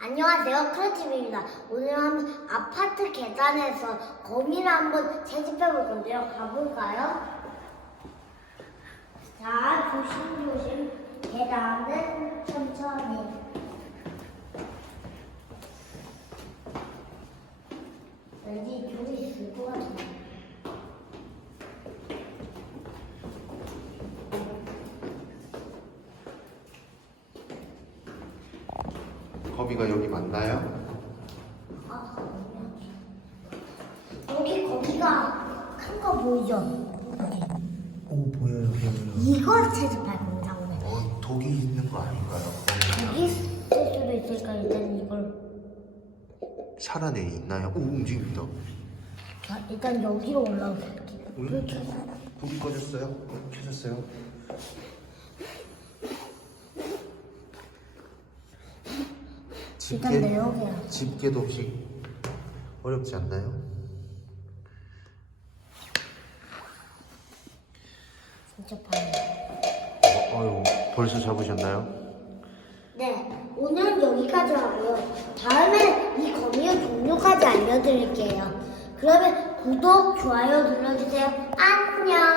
안녕하세요. 크루팀입니다. 오늘 한번 아파트 계단에서 거미를 한번 채집해 볼 건데요. 가볼까요? 자, 조심조심 계단은 천천히. 왠지 이쪽에 있을 것 같은데. 거미가 여기 맞나요? 아, 여기 거기가 큰 거 보이죠? 오 보여요 보여요 이걸 채집할 겁니다 오늘. 어 독이 있는 거 아닌가요? 여기 있을 수도 있으니까 일단 이걸 살안에 있나요? 오 움직입니다 자, 일단 여기로 올라올게요. 이렇게. 불이 꺼졌어요? 어, 켜졌어요? 내려오게요. 집게도 혹시 어렵지 않나요? 진짜 봐요. 어, 어유 벌써 잡으셨나요? 네, 오늘 여기까지 하고요. 다음에 이 거미의 종류까지 알려드릴게요. 그러면 구독, 좋아요 눌러주세요. 안녕.